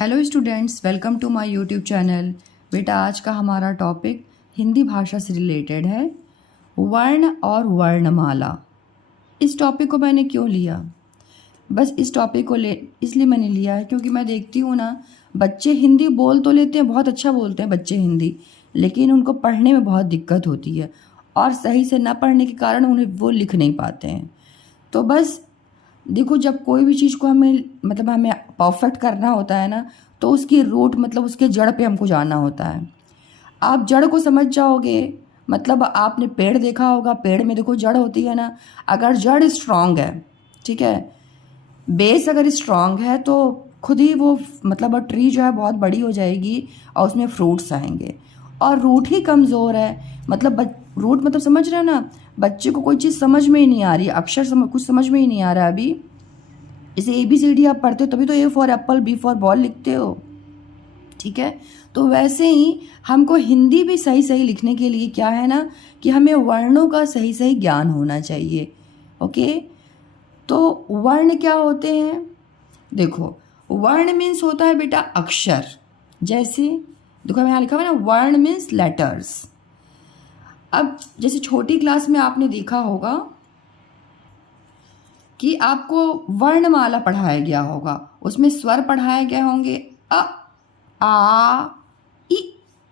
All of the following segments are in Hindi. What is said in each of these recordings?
Hello students, welcome to my YouTube channel. बेटा आज का हमारा टॉपिक हिंदी भाषा से रिलेटेड है, वर्ण और वर्णमाला। इस टॉपिक को मैंने क्यों लिया? बस इस टॉपिक को इसलिए मैंने लिया है क्योंकि मैं देखती हूँ ना, बच्चे हिंदी बोल तो लेते हैं, बहुत अच्छा बोलते हैं बच्चे हिंदी, लेकिन उनको पढ़ने में बहुत दिक्कत होती है और सही से न पढ़ने के कारण उन्हें वो लिख नहीं पाते हैं। तो बस देखो, जब कोई भी चीज़ को हमें परफेक्ट करना होता है ना, तो उसकी रूट उसके जड़ पे हमको जाना होता है। आप जड़ को समझ जाओगे, आपने पेड़ देखा होगा, पेड़ में देखो जड़ होती है ना। अगर जड़ स्ट्रांग है, ठीक है, बेस अगर स्ट्रांग है तो खुद ही वो ट्री जो है बहुत बड़ी हो जाएगी और उसमें फ्रूट्स आएंगे। और रूट ही कमज़ोर है, रूट समझ रहे हो ना, बच्चे को कोई चीज़ समझ में ही नहीं आ रही, कुछ समझ में ही नहीं आ रहा है अभी। इसे ABCD आप पढ़ते हो तभी तो A for Apple, B for ball लिखते हो, ठीक है। तो वैसे ही हमको हिंदी भी सही सही लिखने के लिए क्या है ना, कि हमें वर्णों का सही सही ज्ञान होना चाहिए। ओके, तो वर्ण क्या होते हैं? देखो, वर्ण मीन्स होता है बेटा अक्षर। जैसे देखो, मैं यहाँ लिखा हुआ है ना, वर्ण मीन्स लेटर्स। अब जैसे छोटी क्लास में आपने देखा होगा कि आपको वर्णमाला पढ़ाया गया होगा, उसमें स्वर पढ़ाए गए होंगे, अ, आ, इ,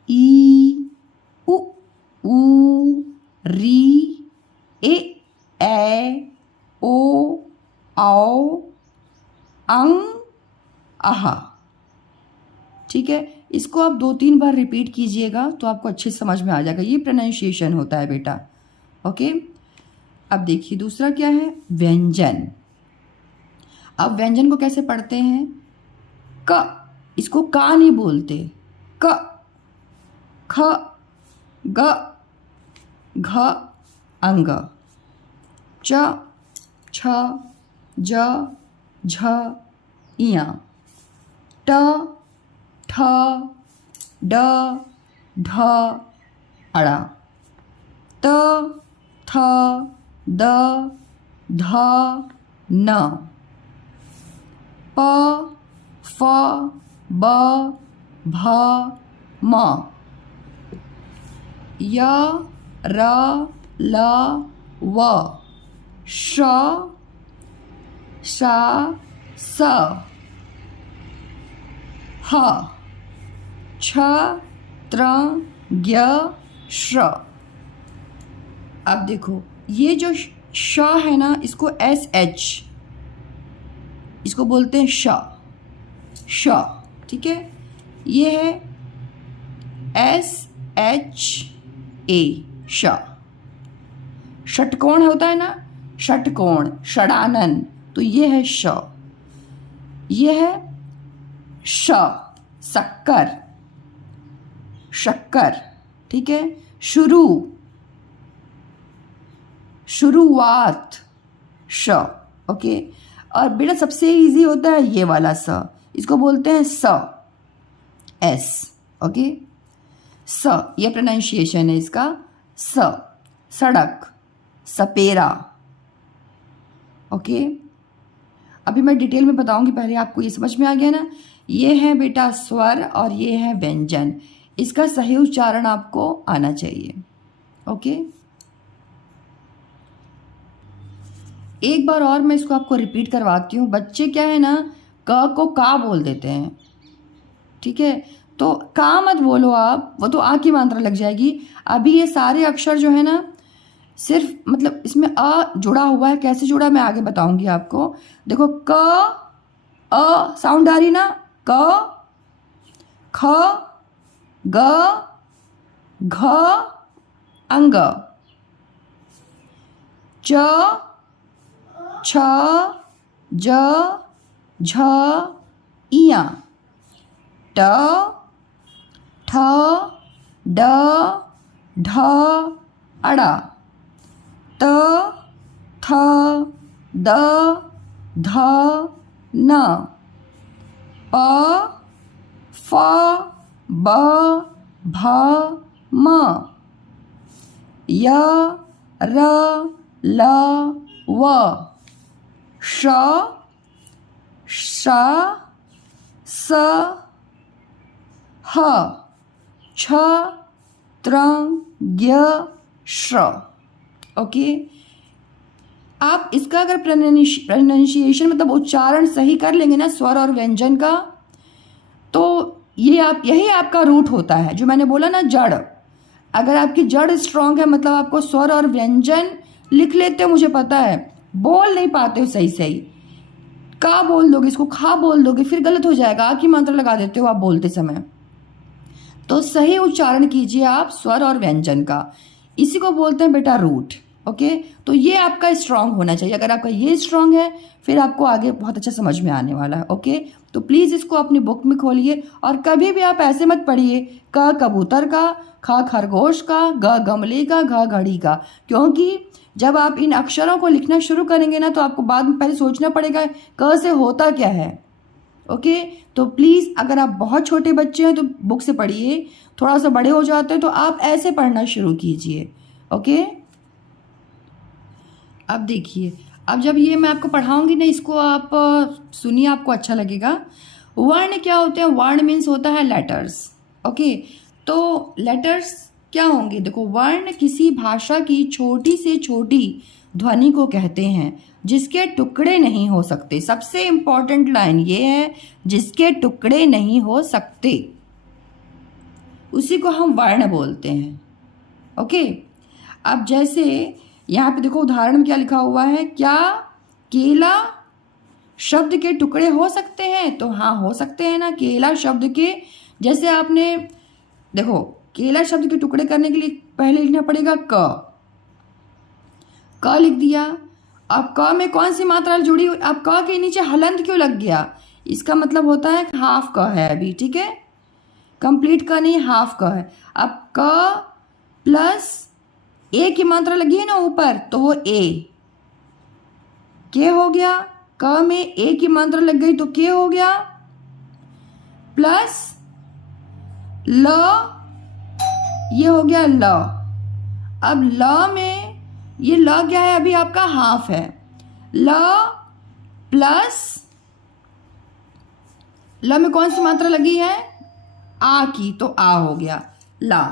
ई, उ, ऊ, री, ए, ओ, औ, अंग, आहा। ठीक है, इसको आप 2-3 बार रिपीट कीजिएगा तो आपको अच्छे समझ में आ जाएगा। ये प्रोनाउंसिएशन होता है बेटा। ओके, अब देखिए दूसरा क्या है, व्यंजन। अब व्यंजन को कैसे पढ़ते हैं? क, इसको का नहीं बोलते, क, ख, ग, घ, अंग, च, छ, ज, झ, इया, ट, ठ, ड, ढ, अड़ा, त, थ, द, ध, न, प, फ, ब, भ, म, य, र, ल, व, श, श, स, ह, छ, त्र, ज्ञ, श्र। अब देखो, ये जो श है ना, इसको SH, इसको बोलते हैं श, श, ठीक है। ये है SHA, श। षटकोण होता है ना, षटकोण, षडानन, तो ये है श। ये है श, शक्कर, शक्कर, ठीक है। शुरू, शुरुआत, श। ओके, और बेटा सबसे इजी होता है ये वाला स, इसको बोलते हैं स, S। ओके, स, ये प्रोनाउंसिएशन है इसका, स। सड़क, सपेरा। ओके, अभी मैं डिटेल में बताऊंगी, पहले आपको ये समझ में आ गया ना। ये है बेटा स्वर और ये है व्यंजन, इसका सही उच्चारण आपको आना चाहिए। ओके, एक बार और मैं इसको आपको रिपीट करवाती हूँ। बच्चे क्या है ना, क को का बोल देते हैं, ठीक है। तो का मत बोलो आप, वो तो आ की मात्रा लग जाएगी। अभी ये सारे अक्षर जो है ना, सिर्फ इसमें अ जुड़ा हुआ है, कैसे जुड़ा मैं आगे बताऊंगी आपको। देखो, क, अ साउंड आ रही ना, क, ख, ग, घ, अंग, च, छ, ज, झ, इया, ट, ठ, ड, ढ, अड़ा, त, थ, द, ध, न, प, फ, ब, भ, म, य, र, ल, व, श, श, स, ह छ त्र ज्ञ श्र। ओके, आप इसका अगर प्रोनाउंसिएशन मतलब उच्चारण सही कर लेंगे ना स्वर और व्यंजन का, तो यही आपका रूट होता है। जो मैंने बोला ना जड़, अगर आपकी जड़ स्ट्रांग है मतलब आपको स्वर और व्यंजन लिख लेते हो, मुझे पता है, बोल नहीं पाते हो सही सही, का बोल दोगे, इसको खा बोल दोगे, फिर गलत हो जाएगा, आ की मात्रा लगा देते हो आप बोलते समय। तो सही उच्चारण कीजिए आप स्वर और व्यंजन का, इसी को बोलते हैं बेटा रूट। ओके, तो ये आपका स्ट्रांग होना चाहिए। अगर आपका ये स्ट्रांग है फिर आपको आगे बहुत अच्छा समझ में आने वाला है। ओके, तो प्लीज़ इसको अपनी बुक में खोलिए और कभी भी आप ऐसे मत पढ़िए क कबूतर का, ख खरगोश का, ग गमले का, घ घड़ी का, क्योंकि जब आप इन अक्षरों को लिखना शुरू करेंगे ना तो आपको बाद में पहले सोचना पड़ेगा क से होता क्या है। ओके, तो प्लीज़ अगर आप बहुत छोटे बच्चे हैं तो बुक से पढ़िए, थोड़ा सा बड़े हो जाते हैं तो आप ऐसे पढ़ना शुरू कीजिए। ओके, अब देखिए, अब जब ये मैं आपको पढ़ाऊंगी ना, इसको आप सुनिए, आपको अच्छा लगेगा। वर्ण क्या होते हैं? वर्ण मीन्स होता है लेटर्स। ओके, तो लेटर्स क्या होंगे? देखो, वर्ण किसी भाषा की छोटी से छोटी ध्वनि को कहते हैं जिसके टुकड़े नहीं हो सकते। सबसे इंपॉर्टेंट लाइन ये है, जिसके टुकड़े नहीं हो सकते, उसी को हम वर्ण बोलते हैं। ओके, अब जैसे यहाँ पे देखो उदाहरण में क्या लिखा हुआ है, क्या केला शब्द के टुकड़े हो सकते हैं? तो हाँ, हो सकते हैं ना। केला शब्द के, जैसे आपने देखो, केला शब्द के टुकड़े करने के लिए पहले लिखना पड़ेगा क लिख दिया। अब क में कौन सी मात्रा जुड़ी हुई? अब क के नीचे हलंत क्यों लग गया? इसका मतलब होता है हाफ क है अभी, ठीक है, कंप्लीट क नहीं, हाफ क है। अब क प्लस ए की मात्रा लगी है ना ऊपर, तो वो ए के हो गया। क में ए की मात्रा लग गई तो के हो गया, प्लस ल, ये हो गया ल। अब ल में ये ल क्या है? अभी आपका हाफ है। ल प्लस ल में कौन सी मात्रा लगी है? आ की, तो आ हो गया ला,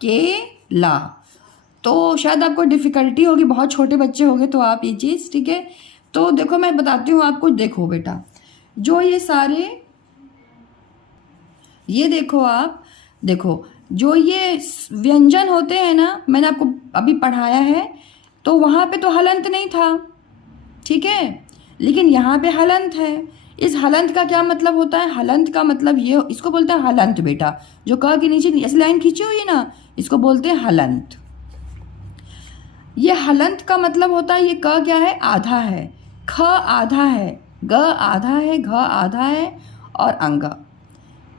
के ला। तो शायद आपको डिफ़िकल्टी होगी, बहुत छोटे बच्चे होंगे तो आप ये चीज़, ठीक है। तो देखो मैं बताती हूँ आपको। देखो बेटा, जो ये सारे, ये देखो आप, देखो जो ये व्यंजन होते हैं ना, मैंने आपको अभी पढ़ाया है, तो वहाँ पे तो हलंत नहीं था, ठीक है, लेकिन यहाँ पे हलंत है। इस हलंत का क्या मतलब होता है? हलंत का मतलब ये, इसको बोलते हैं हलंत बेटा। जो क के नीचे ऐसी लाइन खींची हुई है ना, इसको बोलते हैं हलंत। ये हलंत का मतलब होता है, ये क क्या है? आधा है, ख आधा है, ग आधा है, घ आधा है और अंग,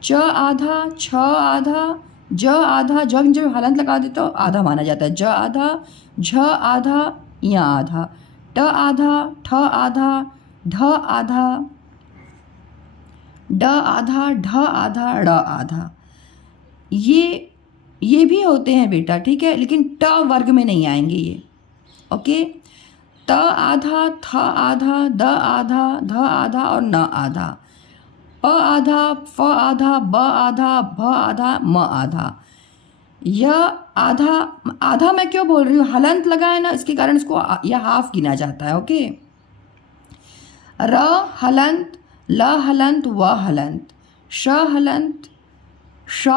च आधा, छ आधा, ज आधा। जब हलंत लगा देते तो आधा माना जाता है। ज आधा, झ आधा, य आधा, ट आधा, ठ आधा, ढ आधा, ड आधा, ढ आधा, ड़ आधा। ये भी होते हैं बेटा, ठीक है, लेकिन ट वर्ग में नहीं आएंगे ये। ओके, त आधा, थ आधा, द आधा, ध आधा और न आधा, प आधा, फ आधा, ब आधा, भ आधा, म आधा। यह आधा, आधा मैं क्यों बोल रही हूँ? हलंत लगा है ना, इसके कारण इसको यह हाफ गिना जाता है। ओके, र हलंत, ल हलंत, व हलंत, श हलंत, श,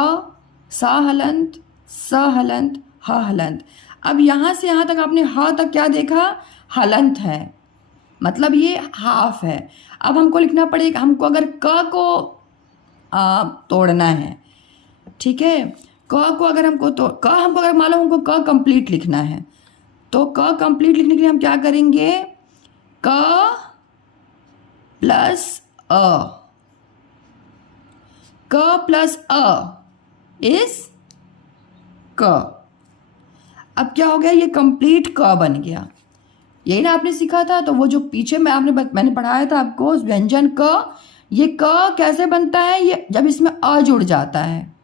सा हलंत, स हलंत, ह हलंत। अब यहाँ से यहाँ तक आपने ह तक क्या देखा? हलंत है, मतलब ये हाफ है। अब हमको लिखना पड़ेगा, हमको अगर क को तोड़ना है, ठीक है, क को अगर हमको तो क हमको अगर मान लो हमको क कंप्लीट लिखना है, तो क कंप्लीट लिखने के लिए हम क्या करेंगे? क प्लस अ, क प्लस अ इज क। अब क्या हो गया? ये कंप्लीट क बन गया। यही ना आपने सीखा था। तो वो जो पीछे में मैंने पढ़ाया था आपको व्यंजन क, ये क कैसे बनता है? ये जब इसमें अ जुड़ जाता है,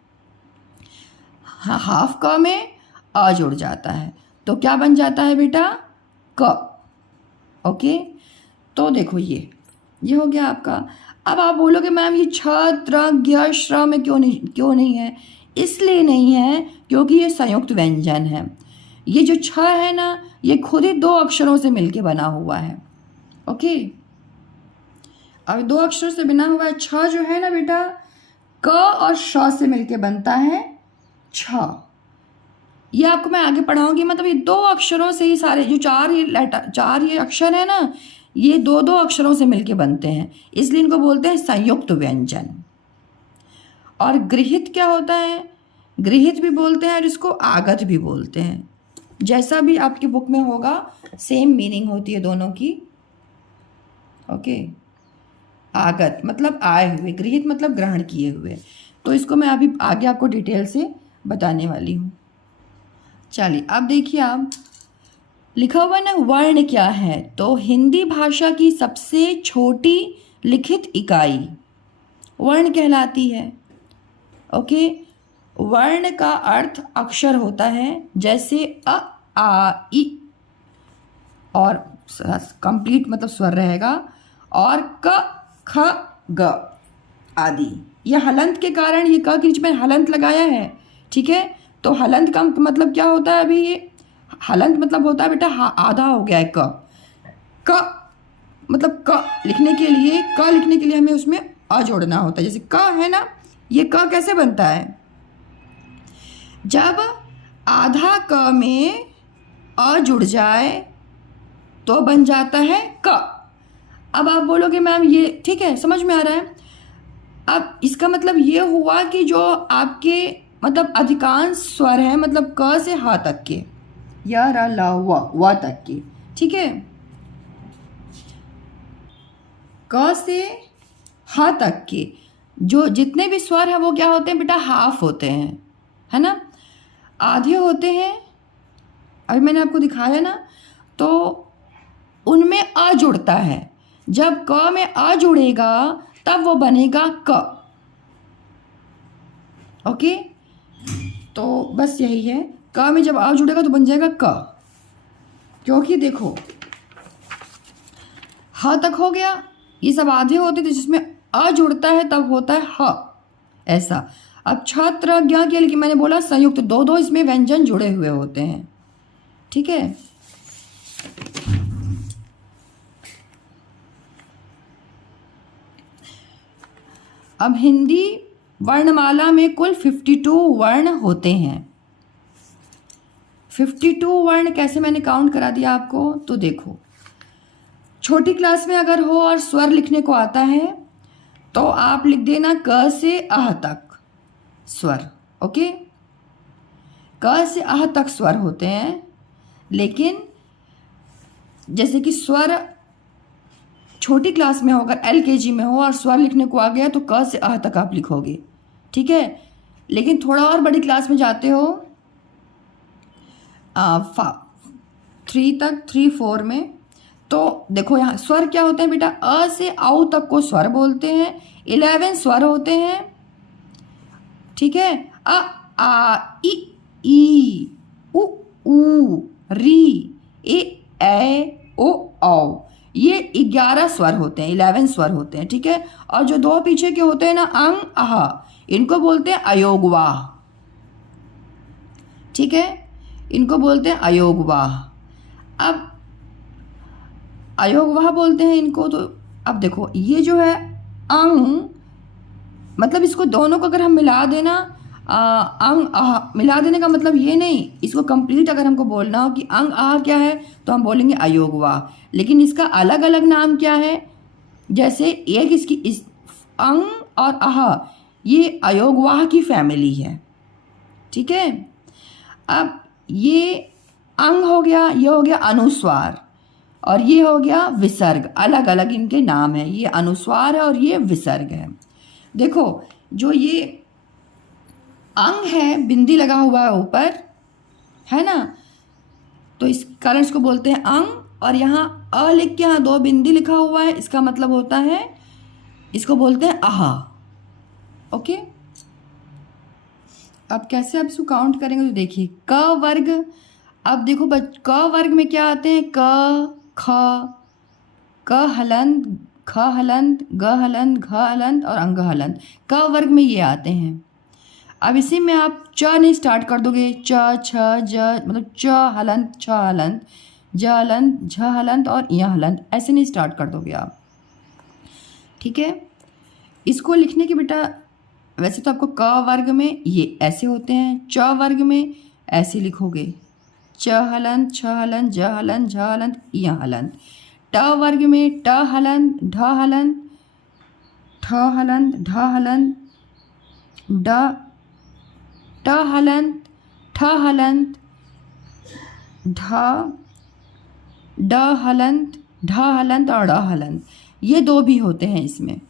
हाफ क में अ जुड़ जाता है, तो क्या बन जाता है बेटा? क। ओके, तो देखो ये हो गया आपका। अब आप बोलोगे मैम ये छ त्र ज्ञ श्र में क्यों नहीं है? इसलिए नहीं है क्योंकि ये संयुक्त व्यंजन है। ये जो छ है ना, ये खुद ही दो अक्षरों से मिलके बना हुआ है। ओके, अब दो अक्षरों से बना हुआ है। छ जो है ना बेटा, क और श से मिलके बनता है छ। ये आपको मैं आगे पढ़ाऊंगी। मतलब ये दो अक्षरों से ही सारे जो चार ये अक्षर है ना, ये दो दो अक्षरों से मिलके बनते हैं, इसलिए इनको बोलते हैं संयुक्त व्यंजन। और गृहीत क्या होता है? गृहीत भी बोलते हैं और इसको आगत भी बोलते हैं। जैसा भी आपकी बुक में होगा, सेम मीनिंग होती है दोनों की। ओके, आगत मतलब आए हुए, गृहीत मतलब ग्रहण किए हुए। तो इसको मैं अभी आगे आपको डिटेल से बताने वाली हूँ। चलिए अब देखिए, आप लिखा हुआ ना वर्ण क्या है, तो हिंदी भाषा की सबसे छोटी लिखित इकाई वर्ण कहलाती है। ओके, वर्ण का अर्थ अक्षर होता है, जैसे अ आ इ, और कंप्लीट मतलब स्वर रहेगा, और क ख ग आदि। यह हलंत के कारण, ये क के बीच में हलंत लगाया है, ठीक है। तो हलंत का मतलब क्या होता है? अभी ये हलंत मतलब होता है बेटा आधा हो गया है क मतलब क लिखने के लिए हमें उसमें अ जोड़ना होता है। जैसे क है ना, ये क कैसे बनता है? जब आधा क में अ जुड़ जाए तो बन जाता है क। अब आप बोलोगे मैम ये ठीक है, समझ में आ रहा है। अब इसका मतलब ये हुआ कि जो आपके मतलब अधिकांश स्वर है, मतलब क से ह तक के, या र ल व तक के, ठीक है। क से ह तक के जो जितने भी स्वर है वो क्या होते हैं बेटा? हाफ होते हैं, है ना, आधे होते हैं। अभी मैंने आपको दिखाया ना, तो उनमें अ जुड़ता है। जब क में अ जुड़ेगा तब वो बनेगा क। ओके, तो बस यही है, क में जब अ जुड़ेगा तो बन जाएगा क। क्योंकि देखो ह तक हो गया, ये सब आधे होते थे, जिसमें अ जुड़ता है तब होता है ह, ऐसा। अब छत्र ज्ञ के लिए मैंने बोला संयुक्त, दो दो इसमें व्यंजन जुड़े हुए होते हैं, ठीक है। अब हिंदी वर्णमाला में कुल 52 वर्ण होते हैं। 52 वर्ण कैसे मैंने काउंट करा दिया आपको, तो देखो, छोटी क्लास में अगर हो और स्वर लिखने को आता है तो आप लिख देना क से अह तक स्वर। ओके, क से अह तक स्वर होते हैं, लेकिन जैसे कि स्वर छोटी क्लास में हो, अगर LKG में हो और स्वर लिखने को आ गया तो क से अह तक आप लिखोगे, ठीक है। लेकिन थोड़ा और बड़ी क्लास में जाते हो, 3 तक, 3, 4 में, तो देखो यहाँ स्वर क्या होते हैं बेटा? अ से औ तक को स्वर बोलते हैं। 11 स्वर होते हैं, ठीक है। अ आ इ ई उ ऊ री ए ओ औ, ये 11 स्वर होते हैं, 11 स्वर होते हैं, ठीक है। और जो दो पीछे के होते हैं ना, अंग आह, इनको बोलते हैं अयोगवाह, ठीक है, इनको बोलते हैं अयोगवाह। अब अयोगवाह बोलते हैं इनको। तो अब देखो ये जो है अंग, मतलब इसको दोनों को अगर हम मिला देना, अंग आह, मिला देने का मतलब ये नहीं, इसको कंप्लीट अगर हमको बोलना हो कि अंग आह क्या है, तो हम बोलेंगे अयोगवाह। लेकिन इसका अलग अलग नाम क्या है? जैसे एक इसकी इस अंग और आह, ये अयोगवाह की फैमिली है, ठीक है। अब ये अंग हो गया, ये हो गया अनुस्वार, और ये हो गया विसर्ग। अलग अलग इनके नाम है, ये अनुस्वार है और ये विसर्ग है। देखो जो ये अंग है, बिंदी लगा हुआ है ऊपर, है ना, तो इस कारण इसको बोलते हैं अंग। और यहाँ अ लिख के यहाँ 2 बिंदी लिखा हुआ है, इसका मतलब होता है, इसको बोलते हैं आहा। ओके, अब कैसे आप इसको काउंट करेंगे, तो देखिए क वर्ग। अब देखो क वर्ग में क्या आते हैं? क ख, क हलंत, ख हलंत, ग हलंत, घ हलंत और अंग हलंत, क वर्ग में ये आते हैं। अब इसी में आप च नहीं स्टार्ट कर दोगे, च छ ज मतलब च हलंत, छ हलंत, ज हलंत, झ हलंत और य हलंत, ऐसे नहीं स्टार्ट कर दोगे आप। ठीक है, इसको लिखने के बेटा वैसे तो आपको क वर्ग में ये ऐसे होते हैं, च वर्ग में ऐसे लिखोगे, च हलंत, छ हलंत, ज हलंत, झ हलंत, य हलंत। ट वर्ग में ट हलंत, ढ हलंत, ठ हलंत, ढ हलंत, ट हलंत, ठ हलंत, ड हलंत, ढ हलंत और ड हलंत, ये दो भी होते हैं इसमें,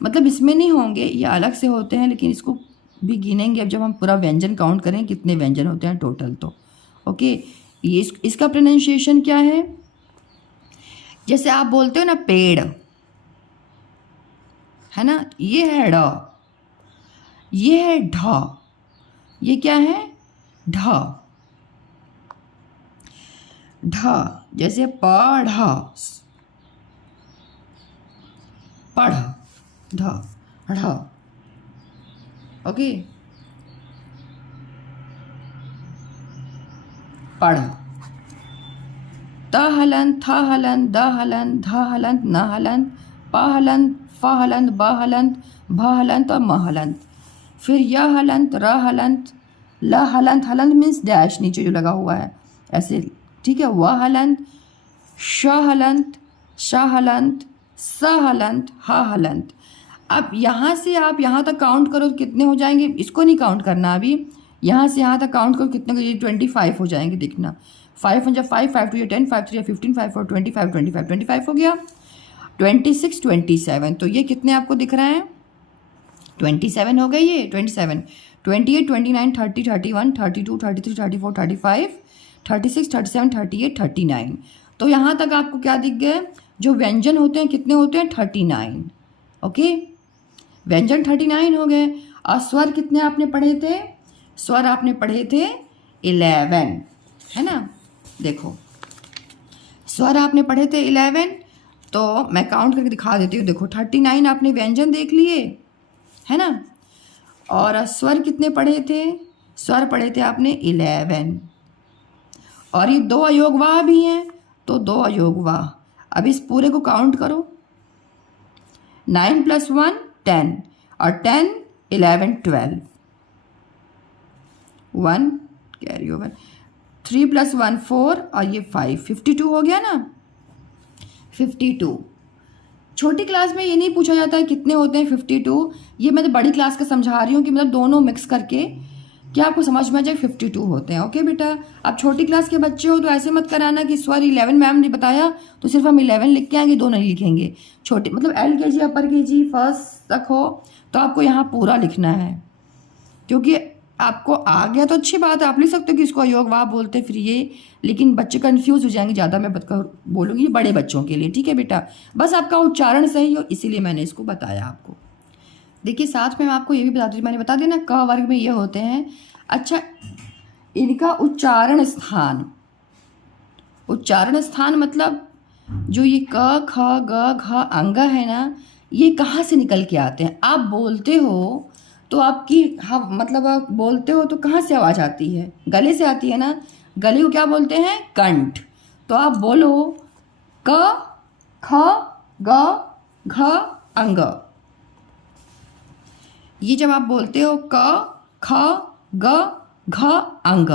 मतलब इसमें नहीं होंगे, ये अलग से होते हैं, लेकिन इसको भी गिनेंगे अब जब हम पूरा व्यंजन काउंट करें कितने व्यंजन होते हैं टोटल। तो ओके, ये इसका प्रोनाउंसिएशन क्या है? जैसे आप बोलते हो ना पेड़, है ना, ये है ड, ये है ढ, ये क्या है ढ, ढ। जैसे पढ़, पढ़, ढ, ढ। ओके, पढ़। त हलंत, थ हलंत, द हलंत, ध हलंत, न हलंत, प हलंत, फ हलंत, ब हलंत, भ हलंत और म हलंत। फिर य हलंत, र हलंत, ल हलंत, हलंत मीन्स डैश नीचे जो लगा हुआ है ऐसे, ठीक है, व हलंत, श हलंत, श हलंत, स हलंत, ह हलंत। अब यहाँ से आप यहाँ तक काउंट करो तो कितने हो जाएंगे, इसको नहीं काउंट करना अभी, यहाँ से यहाँ तक काउंट करो कितने को, ये 25 हो जाएंगे, देखना 5 वन जा 5, 5 2 या 10, 5 3 या 15, 5 4 25, 25 25 हो गया, 26 27, तो ये कितने आपको दिख रहे हैं 27 हो गए, ये 27, 28 29 30 31 32 33 34 35 36 37 38 39, तो यहाँ तक आपको क्या दिख गए, जो व्यंजन होते हैं कितने होते हैं 39। ओके, व्यंजन 39 हो गए। और स्वर कितने आपने पढ़े थे, स्वर आपने पढ़े थे 11, है ना। देखो स्वर आपने पढ़े थे 11, तो मैं काउंट करके दिखा देती हूँ। देखो 39 आपने व्यंजन देख लिए, है ना, और स्वर कितने पढ़े थे, स्वर पढ़े थे आपने 11, और ये 2 अयोगवाह भी हैं, तो 2 अयोगवाह। अब इस पूरे को काउंट करो, 9 + 1 10 और 10 11 12, 1 कैरी ओवर, 3 + 1 4 और ये 5 52 हो गया ना, 52। छोटी क्लास में ये नहीं पूछा जाता है कितने होते हैं 52, ये मैं तो बड़ी क्लास का समझा रही हूँ कि मतलब दोनों मिक्स करके क्या आपको समझ में आ जाए 52 होते हैं। ओके बेटा, अब छोटी क्लास के बच्चे हो तो ऐसे मत कराना कि स्वर 11 मैम ने बताया तो सिर्फ हम 11 लिख के आएंगे, 2 नहीं लिखेंगे। छोटे मतलब LKG अपर KG फर्स्ट तक हो तो आपको यहाँ पूरा लिखना है, क्योंकि आपको आ गया तो अच्छी बात है, आप लिख सकते हो कि इसको अयोगवाह बोलते हैं फिर ये, लेकिन बच्चे कंफ्यूज हो जाएंगे ज़्यादा, मैं बोलूँगी बड़े बच्चों के लिए। ठीक है बेटा, बस आपका उच्चारण सही हो इसीलिए मैंने इसको बताया आपको। देखिए साथ में मैं आपको ये भी बता दूँ, मैंने बता दिया ना क वर्ग में ये होते हैं। अच्छा, इनका उच्चारण स्थान, उच्चारण स्थान मतलब जो ये क ख ग घ अंग है ना, ये कहाँ से निकल के आते हैं। आप बोलते हो तो आपकी हाँ मतलब आप बोलते हो तो कहाँ से आवाज़ आती है, गले से आती है ना, गले को क्या बोलते हैं कंठ। तो आप बोलो क ख ग घ अंग, ये जब आप बोलते हो क ख ग घ अंग,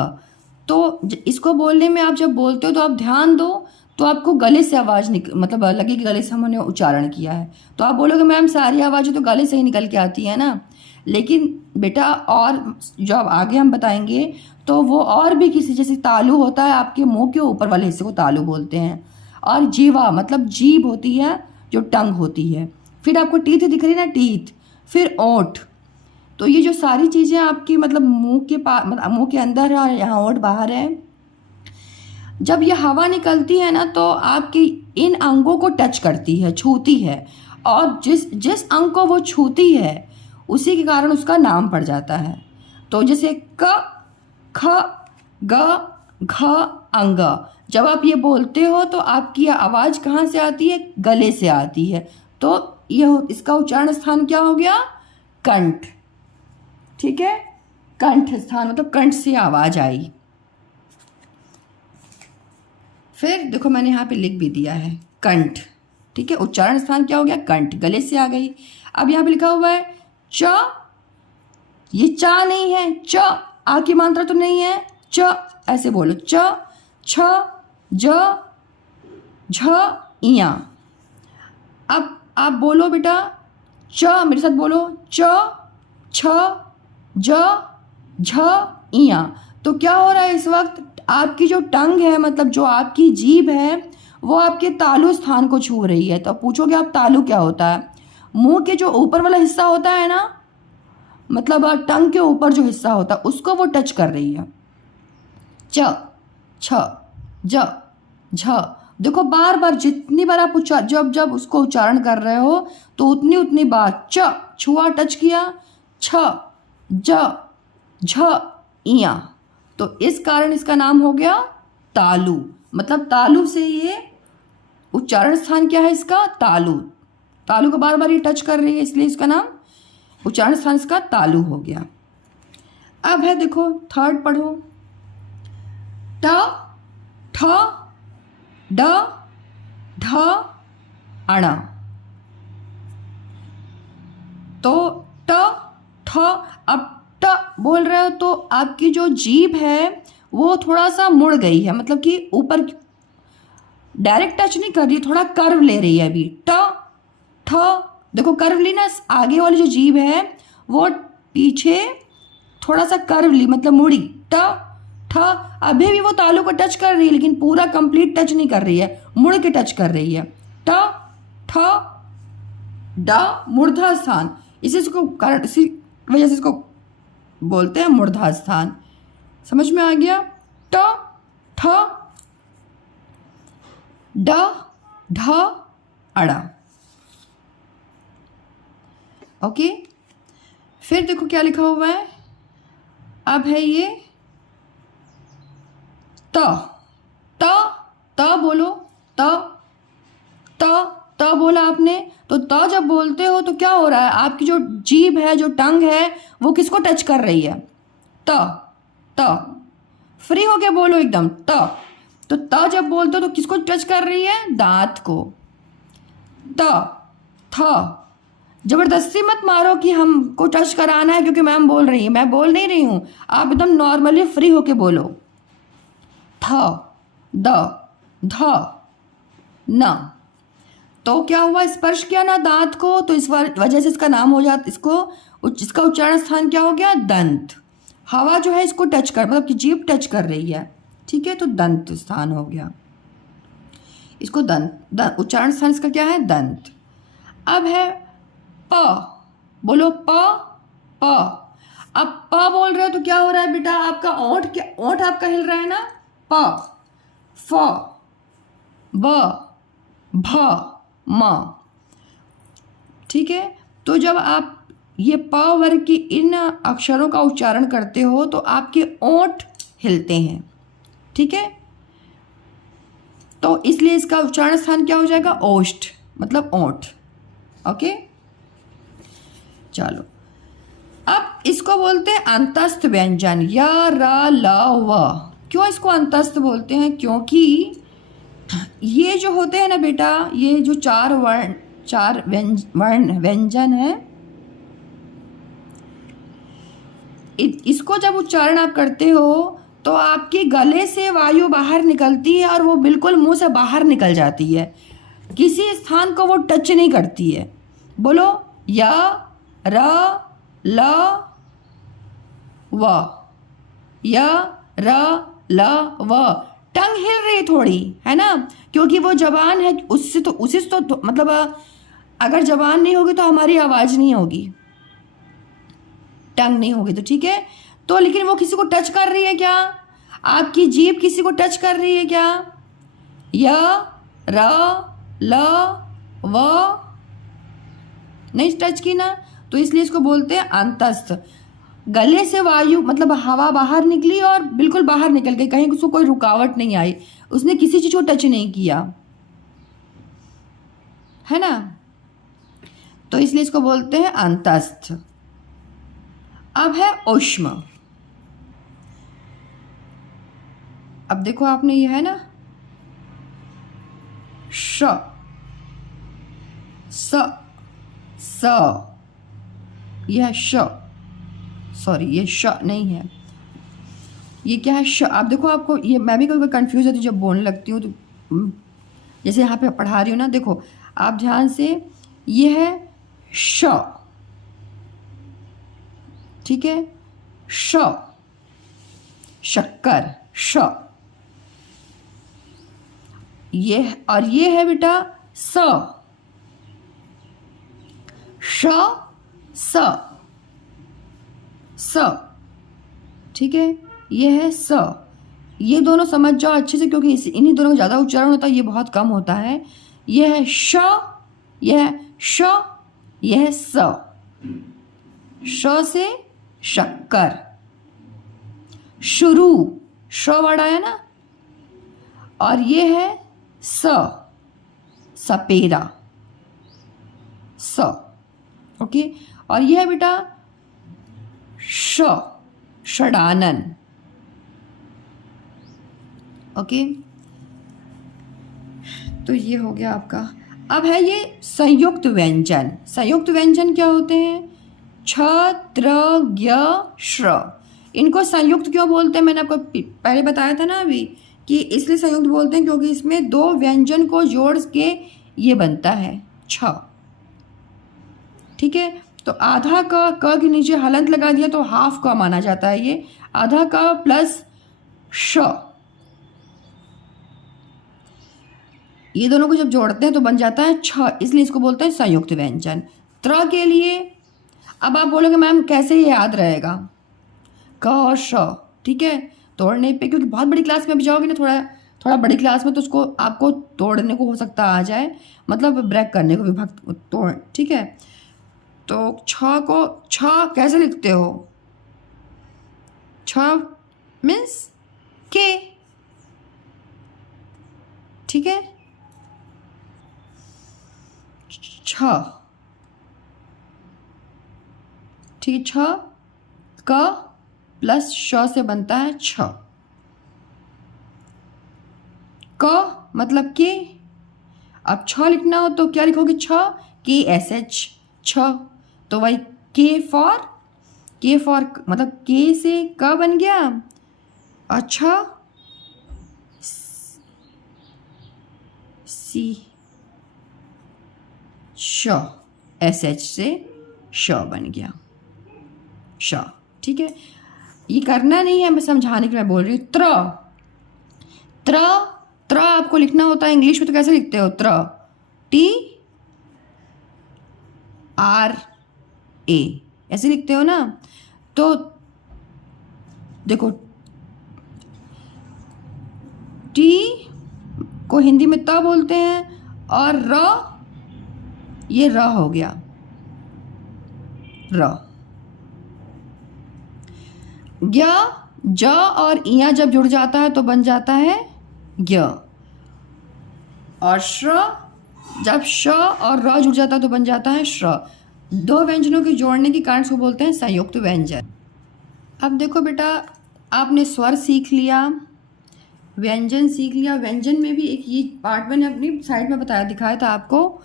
तो इसको बोलने में आप जब बोलते हो तो आप ध्यान दो, तो आपको गले से आवाज़ मतलब लगेगी गले से हमने उच्चारण किया है। तो आप बोलोगे मैम सारी आवाज़ें तो गले से ही निकल के आती है ना, लेकिन बेटा और जो अब आगे हम बताएंगे तो वो और भी किसी, जैसे तालु होता है आपके मुंह के ऊपर वाले हिस्से को तालु बोलते हैं, और जीवा मतलब जीभ होती है जो टंग होती है, फिर आपको टीथ दिख रही है ना टीथ, फिर ओठ। तो ये जो सारी चीज़ें आपकी मतलब मुंह के मतलब मुंह के अंदर है और यहाँ ओठ बाहर है। जब ये हवा निकलती है ना तो आपकी इन अंगों को टच करती है, छूती है, और जिस अंग को वो छूती है उसी के कारण उसका नाम पड़ जाता है। तो जैसे क ख ग घ अंग, जब आप ये बोलते हो तो आपकी आवाज़ कहाँ से आती है, गले से आती है। तो यह इसका उच्चारण स्थान क्या हो गया? कंठ। ठीक है, कंठ स्थान मतलब कंठ से आवाज आई। फिर देखो मैंने यहाँ पे लिख भी दिया है कंठ। ठीक है, उच्चारण स्थान क्या हो गया? कंठ, गले से आ गई। अब यहाँ पे लिखा हुआ है च, ये चा नहीं है, च आ की मात्रा तो नहीं है, च ऐसे बोलो, च छ ज झ इया। अब आप बोलो बेटा च, मेरे साथ बोलो, च छ ज झ इया। तो क्या हो रहा है इस वक्त? आपकी जो टंग है, मतलब जो आपकी जीभ है, वो आपके तालु स्थान को छू रही है। तो पूछोगे आप तालु क्या होता है? मुंह के जो ऊपर वाला हिस्सा होता है ना, मतलब टंग के ऊपर जो हिस्सा होता है उसको वो टच कर रही है। च छ ज झ। देखो बार बार जितनी बार आप जब उसको उच्चारण कर रहे हो तो उतनी बार च छुआ, टच किया, छ ज झ इया। तो इस कारण इसका नाम हो गया तालु। मतलब तालु से ये उच्चारण स्थान क्या है इसका? तालु। तालु को बार बार ये टच कर रही है, इसलिए इसका नाम उच्चारण स्थान इसका तालु हो गया। अब है देखो थर्ड पढ़ो, ट ठ ड ढ अण। तो ट ठ, अब ट बोल रहे हो तो आपकी जो जीभ है वो थोड़ा सा मुड़ गई है, मतलब कि ऊपर डायरेक्ट टच नहीं कर रही, थोड़ा कर्व ले रही है अभी। ट ठ देखो कर्व ली ना, आगे वाली जो जीभ है वो पीछे थोड़ा सा कर्व ली, मतलब मुड़ी। ट ठ, अभी भी वो तालु को टच कर रही है लेकिन पूरा कंप्लीट टच नहीं कर रही है, मुड़ के टच कर रही है। ट ठ ड मूर्धा स्थान, इसी वजह से इसको बोलते हैं मूर्धा स्थान। समझ में आ गया? ट ठ ड ढ अड़ा। ओके, फिर देखो क्या लिखा हुआ है। अब है ये त। त त बोलो, त त त बोला आपने, तो त जब बोलते हो तो क्या हो रहा है? आपकी जो जीभ है, जो टंग है, वो किसको टच कर रही है? त त। फ्री होके बोलो एकदम, त। तो त जब बोलते हो तो किसको टच कर रही है? दांत को। त थ, जबरदस्ती मत मारो कि हमको टच कराना है क्योंकि मैम बोल रही है, मैं बोल नहीं रही हूँ, आप एकदम नॉर्मली फ्री होके बोलो। थ द ध न। तो क्या हुआ? स्पर्श किया ना दांत को, तो इस वजह से इसका नाम हो जाता, इसका उच्चारण स्थान क्या हो गया? दंत। हवा जो है इसको टच कर, मतलब कि जीभ टच कर रही है। ठीक है, तो दंत स्थान हो गया। इसको दंत, उच्चारण स्थान इसका क्या है? दंत। अब है प, बोलो प प। अब प बोल रहे हो तो क्या हो रहा है बेटा? आपका ओंठ आपका हिल रहा है ना। प फ ब भ म। ठीक है, तो जब आप ये प वर्ग की इन अक्षरों का उच्चारण करते हो तो आपके ओंठ हिलते हैं। ठीक है, तो इसलिए इसका उच्चारण स्थान क्या हो जाएगा? ओष्ठ, मतलब ओंठ। ओके, चलो अब इसको बोलते हैं अंतस्थ व्यंजन, या र ल व। क्यों इसको अंतस्थ बोलते हैं? क्योंकि ये जो होते हैं ना बेटा, ये जो चार व्यंजन है, इसको जब उच्चारण आप करते हो तो आपके गले से वायु बाहर निकलती है और वो बिल्कुल मुंह से बाहर निकल जाती है, किसी स्थान को वो टच नहीं करती है। बोलो या र ल व, या र ल व। टंग हिल रही थोड़ी है ना, क्योंकि वो जबान है, उससे तो मतलब अगर जबान नहीं होगी तो हमारी आवाज़ नहीं होगी, टंग नहीं होगी तो। ठीक है, तो लेकिन वो किसी को टच कर रही है क्या? आपकी जीभ किसी को टच कर रही है क्या? य र ल व नहीं टच की ना, तो इसलिए इसको बोलते हैं अंतस्थ। गले से वायु मतलब हवा बाहर निकली और बिल्कुल बाहर निकल गई, कहीं उसको कोई रुकावट नहीं आई, उसने किसी चीज़ को टच नहीं किया, है ना। तो इसलिए इसको बोलते हैं अंतस्थ। अब है ऊष्म। अब देखो आपने ये है ना श, स, यह श, सॉरी ये श नहीं है, ये क्या है श। आप देखो, आपको ये मैं भी कभी कंफ्यूज होती हूँ जब बोलने लगती हूँ तो, जैसे यहाँ पे पढ़ा रही हूँ ना, देखो आप ध्यान से, ये है श, ठीक है, श, शक्कर, श, ये और ये है बेटा स, श, स, ठीक है, ये है स। ये दोनों समझ जाओ अच्छे से, क्योंकि इन्हीं दोनों का ज़्यादा उच्चारण होता है, ये बहुत कम होता है। यह है श, यह है श, यह है स, श से शक्कर। शुरू, श वर्ड आया ना, और ये है स, सपेरा, स, ओके। और यह है बेटा श, षडानन, ओके। तो ये हो गया आपका। अब है ये संयुक्त व्यंजन। संयुक्त व्यंजन क्या होते हैं? छ, त्र, ज्ञ, श्र। इनको संयुक्त क्यों बोलते हैं? मैंने आपको पहले बताया था ना अभी, कि इसलिए संयुक्त बोलते हैं क्योंकि इसमें दो व्यंजन को जोड़ के ये बनता है छ, ठीक है। तो आधा क के नीचे हलंत लगा दिया तो हाफ का माना जाता है ये, आधा क प्लस श, ये दोनों को जब जोड़ते हैं तो बन जाता है छ, इसलिए इसको बोलते हैं संयुक्त व्यंजन। त्र के लिए अब आप बोलोगे मैम कैसे ये याद रहेगा? क और श, ठीक है, तोड़ने पे, क्योंकि बहुत बड़ी क्लास में भी जाओगे ना, थोड़ा बड़ी क्लास में, तो उसको आपको तोड़ने को हो सकता आ जाए, मतलब ब्रेक करने को, विभक्त तोड़, ठीक है। तो छ को छ कैसे लिखते हो? छ मीन्स के, ठीक है, छ, ठीक, छ क प्लस श से बनता है छ। क मतलब के। अब छ लिखना हो तो क्या लिखोगे? छ, के एस एच, छ। तो वही के फॉर मतलब के से क बन गया, अच्छा सी, श, एस एच से श बन गया, श, ठीक है। ये करना नहीं है, मैं समझाने के लिए बोल रही हूँ। त्र, त्र, त्र आपको लिखना होता है इंग्लिश में, तो कैसे लिखते हो? त्र, टी आर ए, ऐसे लिखते हो ना। तो देखो, टी को हिंदी में त बोलते हैं, और र, ये र हो गया, र। ज्ञ, ज और इया जब जुड़ जाता है तो बन जाता है ज्ञ, और श्र जब श और र जुड़ जाता है तो बन जाता है श्र। दो व्यंजनों के जोड़ने के कारण इसको बोलते हैं संयुक्त व्यंजन। अब देखो बेटा, आपने स्वर सीख लिया, व्यंजन सीख लिया। व्यंजन में भी एक ये पार्ट मैंने अपनी साइड में बताया, दिखाया था आपको।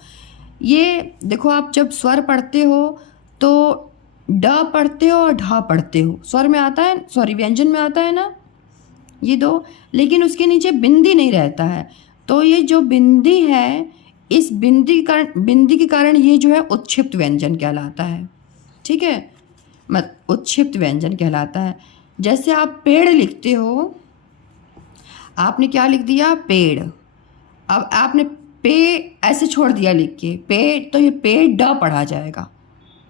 ये देखो, आप जब स्वर पढ़ते हो तो ड पढ़ते हो और ढ पढ़ते हो, स्वर में आता है, सॉरी व्यंजन में आता है ना ये दो, लेकिन उसके नीचे बिंदी नहीं रहता है। तो ये जो बिंदी है, इस बिंदी के कारण ये जो है उत्क्षिप्त व्यंजन कहलाता है, ठीक है, उत्क्षिप्त व्यंजन कहलाता है। जैसे आप पेड़ लिखते हो, आपने क्या लिख दिया? पेड़। अब आपने पे ऐसे छोड़ दिया लिख के पेड़, तो ये पेड़ ड पढ़ा जाएगा,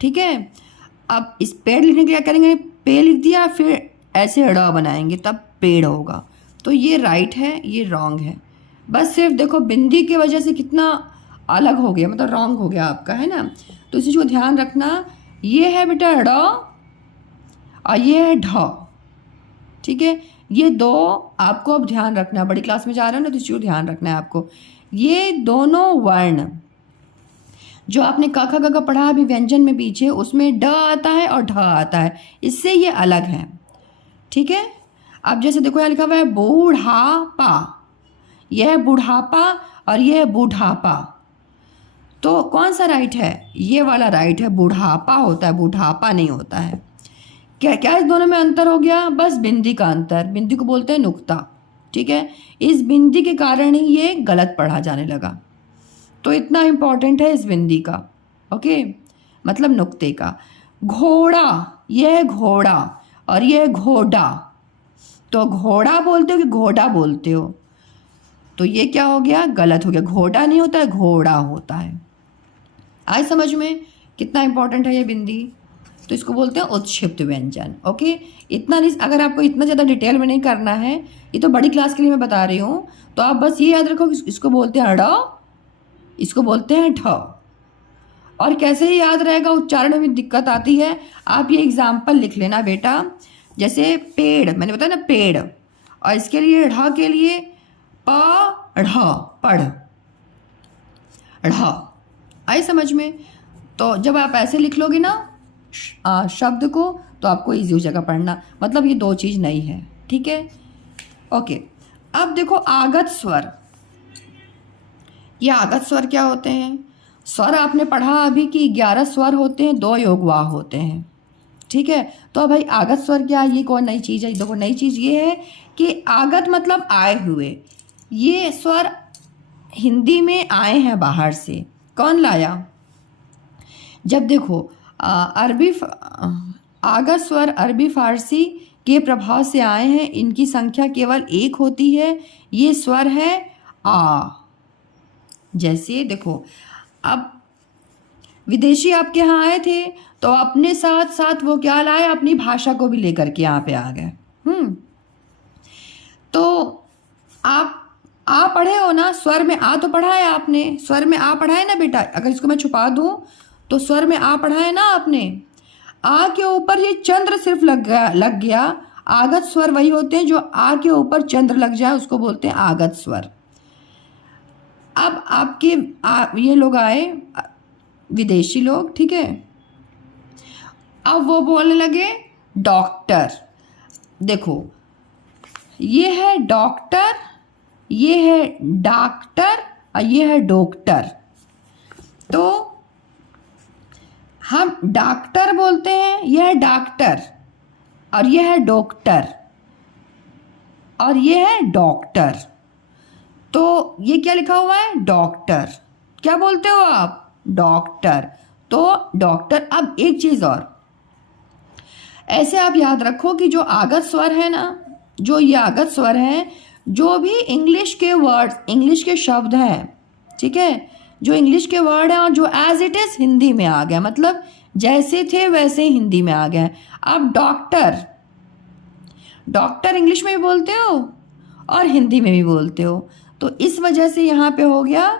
ठीक है। अब इस पेड़ लिखने के लिए क्या करेंगे? पे लिख दिया, फिर ऐसे ड बनाएंगे, तब पेड़ होगा। तो ये राइट है, ये रॉन्ग है। बस सिर्फ देखो बिंदी की वजह से कितना अलग हो गया, मतलब रॉन्ग हो गया आपका, है ना। तो इसी को ध्यान रखना। ये है बेटा ड और ये है ढ, ठीक है। ये दो आपको अब ध्यान रखना, बड़ी क्लास में जा रहे हो ना, तो इसी को ध्यान रखना है आपको। ये दोनों वर्ण जो आपने क ख ग घ पढ़ा अभी व्यंजन में पीछे, उसमें ड आता है और ढ आता है, इससे ये अलग है। ठीक है। अब जैसे देखो यहाँ लिखा हुआ है बूढ़ापा, यह है बुढ़ापा और यह है बूढ़ापा। तो कौन सा राइट है? ये वाला राइट है, बुढ़ापा होता है, बूढ़ापा नहीं होता है। क्या क्या इस दोनों में अंतर हो गया? बस बिंदी का अंतर, बिंदी को बोलते हैं नुक्ता। ठीक है, इस बिंदी के कारण ही ये गलत पढ़ा जाने लगा। तो इतना इम्पोर्टेंट है इस बिंदी का। ओके, मतलब नुक्ते का। घोड़ा, यह है घोड़ा और यह है घोड़ा। तो घोड़ा बोलते हो कि घोड़ा बोलते हो? तो ये क्या हो गया? गलत हो गया। घोड़ा नहीं होता है, घोड़ा होता है। आए समझ में कितना इंपॉर्टेंट है ये बिंदी? तो इसको बोलते हैं उत्क्षिप्त व्यंजन। ओके, इतना नहीं, अगर आपको इतना ज़्यादा डिटेल में नहीं करना है, ये तो बड़ी क्लास के लिए मैं बता रही हूँ, तो आप बस ये याद रखो कि इसको बोलते हैं ड़, इसको बोलते हैं ढ। और कैसे ही याद रहेगा, उच्चारण में भी दिक्कत आती है। आप ये एग्जाम्पल लिख लेना बेटा, जैसे पेड़, मैंने बताया ना पेड़, और इसके लिए ढ के लिए प ढ, पढ़ ढ। आई समझ में? तो जब आप ऐसे लिख लोगे ना शब्द को, तो आपको ईजी हो जाएगा पढ़ना। मतलब ये दो चीज़ नहीं है। ठीक है, ओके। अब देखो आगत स्वर, ये आगत स्वर क्या होते हैं? स्वर आपने पढ़ा अभी कि 11 स्वर होते हैं, 2 योगवाह होते हैं। ठीक है, तो भाई आगत स्वर क्या है? ये कौन नई चीज़ है? देखो नई चीज़ ये है कि आगत मतलब आए हुए। ये स्वर हिंदी में आए हैं बाहर से। कौन लाया? जब देखो आगत स्वर अरबी फारसी के प्रभाव से आए हैं, इनकी संख्या केवल 1 होती है। ये स्वर है आ। जैसे देखो, अब विदेशी आपके यहाँ आए थे, तो अपने साथ साथ वो क्या लाए? अपनी भाषा को भी लेकर के यहाँ पे आ गए। तो आप आ पढ़े हो ना, स्वर में आ तो पढ़ा है आपने, स्वर में आ पढ़ा है ना बेटा। अगर इसको मैं छुपा दूं तो स्वर में आ पढ़ा है ना आपने। आ के ऊपर ये चंद्र सिर्फ लग गया। आगत स्वर वही होते हैं जो आ के ऊपर चंद्र लग जाए, उसको बोलते हैं आगत स्वर। अब आपके ये लोग आए विदेशी लोग, ठीक है। अब वो बोलने लगे डॉक्टर। देखो ये है डॉक्टर, ये है डॉक्टर और ये है डॉक्टर। तो हम डॉक्टर बोलते हैं, यह है डॉक्टर, और यह है डॉक्टर, और यह है डॉक्टर। तो ये क्या लिखा हुआ है? डॉक्टर। क्या बोलते हो आप? डॉक्टर। तो डॉक्टर। अब एक चीज़ और, ऐसे आप याद रखो कि जो आगत स्वर है ना, जो ये आगत स्वर है, जो भी इंग्लिश के वर्ड्स, इंग्लिश के शब्द हैं, ठीक है, जो इंग्लिश के वर्ड हैं और जो एज इट इज़ हिंदी में आ गया, मतलब जैसे थे वैसे ही हिंदी में आ गया। अब डॉक्टर, डॉक्टर इंग्लिश में भी बोलते हो और हिंदी में भी बोलते हो, तो इस वजह से यहाँ पे हो गया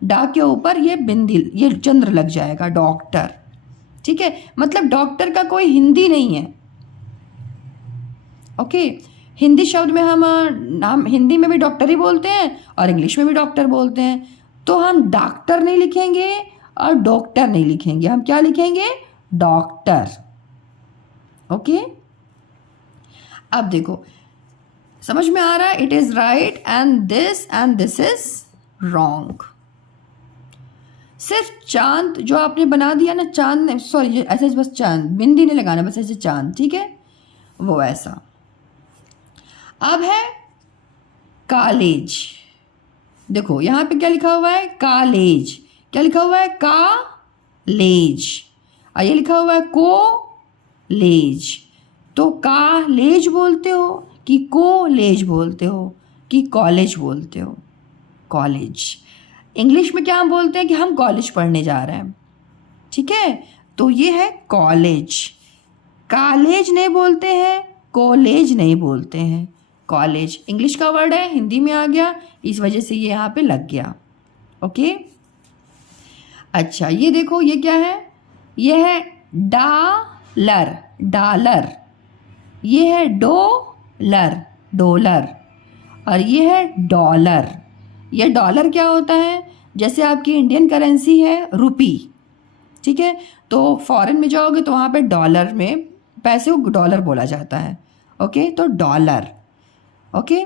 डा के ऊपर ये बिंदी, ये चंद्र लग जाएगा, डॉक्टर। ठीक है, मतलब डॉक्टर का कोई हिंदी नहीं है। ओके, हिंदी शब्द में हम हिंदी में भी डॉक्टर ही बोलते हैं और इंग्लिश में भी डॉक्टर बोलते हैं। तो हम डॉक्टर नहीं लिखेंगे और डॉक्टर नहीं लिखेंगे, हम क्या लिखेंगे? डॉक्टर। ओके, अब देखो समझ में आ रहा है? It is right and this is wrong. सिर्फ चांद जो आपने बना दिया ना, चांद, सॉरी ऐसे बस चांद, बिंदी नहीं लगाना, बस ऐसे चांद, ठीक है, वो ऐसा। अब है कॉलेज। देखो यहाँ पे क्या लिखा हुआ है? कॉलेज। क्या लिखा हुआ है? कॉलेज। और ये लिखा हुआ है कॉलेज। तो कॉलेज बोलते हो कि कॉलेज बोलते हो कि कॉलेज बोलते हो? कॉलेज। इंग्लिश में क्या हम बोलते हैं कि हम कॉलेज पढ़ने जा रहे हैं, ठीक है, तो ये है कॉलेज। कॉलेज नहीं बोलते हैं, कॉलेज नहीं बोलते हैं, कॉलेज। इंग्लिश का वर्ड है, हिंदी में आ गया, इस वजह से ये यहाँ पे लग गया। ओके, अच्छा ये देखो ये क्या है? ये है डॉलर, डॉलर। ये है डॉलर, डॉलर। और ये है डॉलर। ये डॉलर क्या होता है? जैसे आपकी इंडियन करेंसी है रुपी, ठीक है। तो फॉरेन में जाओगे तो वहाँ पे डॉलर में पैसे को डॉलर बोला जाता है। ओके, तो डॉलर। ओके,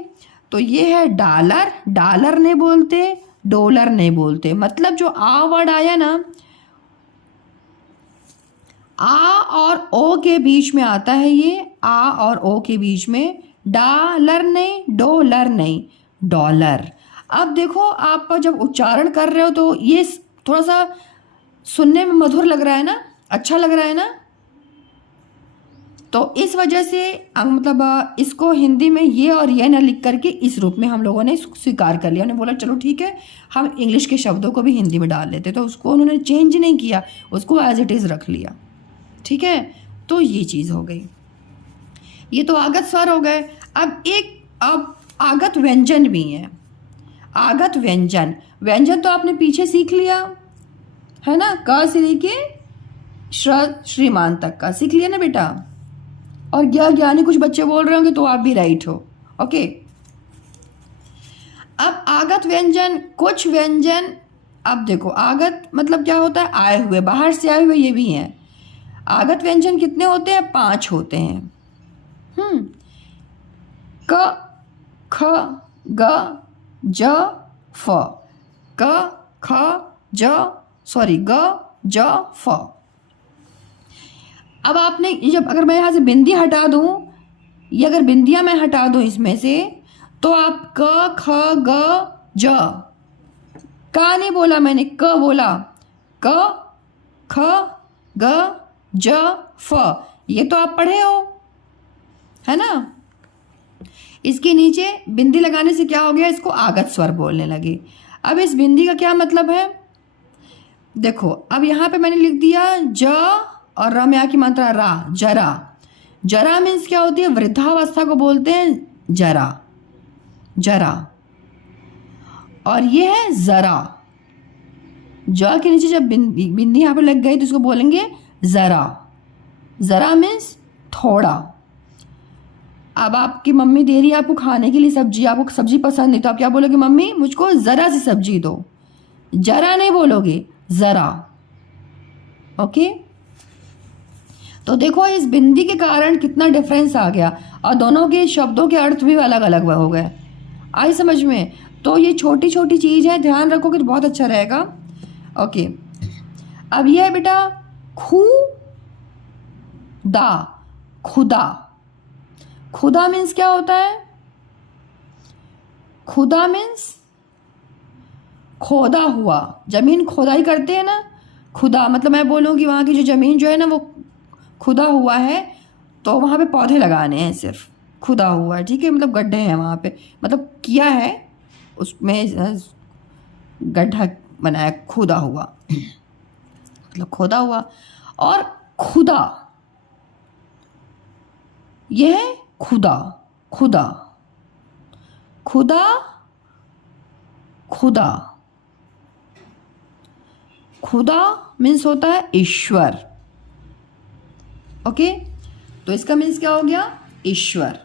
तो ये है डॉलर, डॉलर नहीं बोलते, डॉलर नहीं बोलते। मतलब जो आ वर्ड आया ना, आ और ओ के बीच में आता है ये, आ और ओ के बीच में, डॉलर नहीं, डॉलर नहीं, डॉलर। अब देखो आप जब उच्चारण कर रहे हो तो ये थोड़ा सा सुनने में मधुर लग रहा है ना, अच्छा लग रहा है ना। तो इस वजह से मतलब इसको हिंदी में ये और ये ना लिख करके इस रूप में हम लोगों ने स्वीकार कर लिया। उन्होंने बोला चलो ठीक है, हम इंग्लिश के शब्दों को भी हिंदी में डाल लेते। तो उसको उन्होंने चेंज नहीं किया, उसको एज इट इज़ रख लिया। ठीक है, तो ये चीज़ हो गई। ये तो आगत स्वर हो गए। अब आगत व्यंजन भी है। आगत व्यंजन, व्यंजन तो आपने पीछे सीख लिया है ना, क से लेके श्रीमान तक का सीख लिया ना बेटा। और ज्ञानी कुछ बच्चे बोल रहे होंगे तो आप भी राइट हो। ओके, अब आगत व्यंजन, कुछ व्यंजन, अब देखो आगत मतलब क्या होता है, आए हुए, बाहर से आए हुए, ये भी हैं। आगत व्यंजन कितने होते हैं, 5 होते हैं। क, ख, ग, ज, फ। क, ख, ग, ज, फ। अब आपने जब, अगर मैं यहाँ से बिंदी हटा दूँ, ये अगर बिंदियाँ मैं हटा दूँ इसमें से, तो आप क, ख, ग, ज, का नहीं बोला मैंने, क बोला, क, ख, ग, ज, फ। ये तो आप पढ़े हो, है ना। इसके नीचे बिंदी लगाने से क्या हो गया, इसको आगत स्वर बोलने लगे। अब इस बिंदी का क्या मतलब है, देखो अब यहाँ पे मैंने लिख दिया ज और र में आ की मात्रा रा, जरा। जरा मीन्स क्या होती है, वृद्धावस्था को बोलते हैं जरा, जरा। और ये है जरा। ज के नीचे जब बिंदी यहाँ पे लग गई तो इसको बोलेंगे जरा। जरा मीन्स थोड़ा। अब आपकी मम्मी दे रही है आपको खाने के लिए सब्जी, आपको सब्जी पसंद नहीं, तो आप क्या बोलोगे, मम्मी मुझको ज़रा सी सब्जी दो। जरा नहीं बोलोगे, ज़रा। ओके, तो देखो इस बिंदी के कारण कितना डिफरेंस आ गया, और दोनों के शब्दों के अर्थ भी अलग अलग हो गए। आई समझ में। तो ये छोटी छोटी चीज़ है, ध्यान रखोगे तो बहुत अच्छा रहेगा। ओके, अब ये है बेटा खुदा। खुदा, खुदा मीन्स क्या होता है, खुदा मीन्स खोदा हुआ, जमीन खोदाई करते हैं ना, खुदा मतलब मैं बोलूँगी वहाँ की जो ज़मीन जो है ना वो खुदा हुआ है, तो वहाँ पे पौधे लगाने हैं, सिर्फ खुदा हुआ है। ठीक है, मतलब गड्ढे हैं वहाँ पे, मतलब किया है उसमें गड्ढा बनाया, खुदा हुआ मतलब खोदा हुआ। और खुदा, यह है खुदा। खुदा, खुदा, खुदा। खुदा मीन्स होता है ईश्वर। ओके, तो इसका मीन्स क्या हो गया, ईश्वर।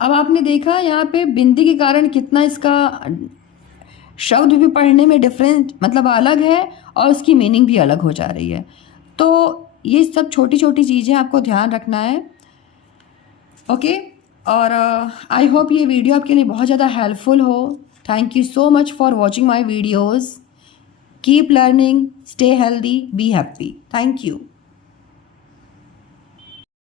अब आपने देखा यहाँ पे बिंदी के कारण कितना इसका शब्द भी पढ़ने में डिफरेंट मतलब अलग है, और उसकी मीनिंग भी अलग हो जा रही है। तो ये सब छोटी छोटी चीज़ें आपको ध्यान रखना है। ओके, और आई होप ये वीडियो आपके लिए बहुत ज़्यादा हेल्पफुल हो। Thank you so much for watching my videos. Keep learning, stay healthy, be happy. Thank you.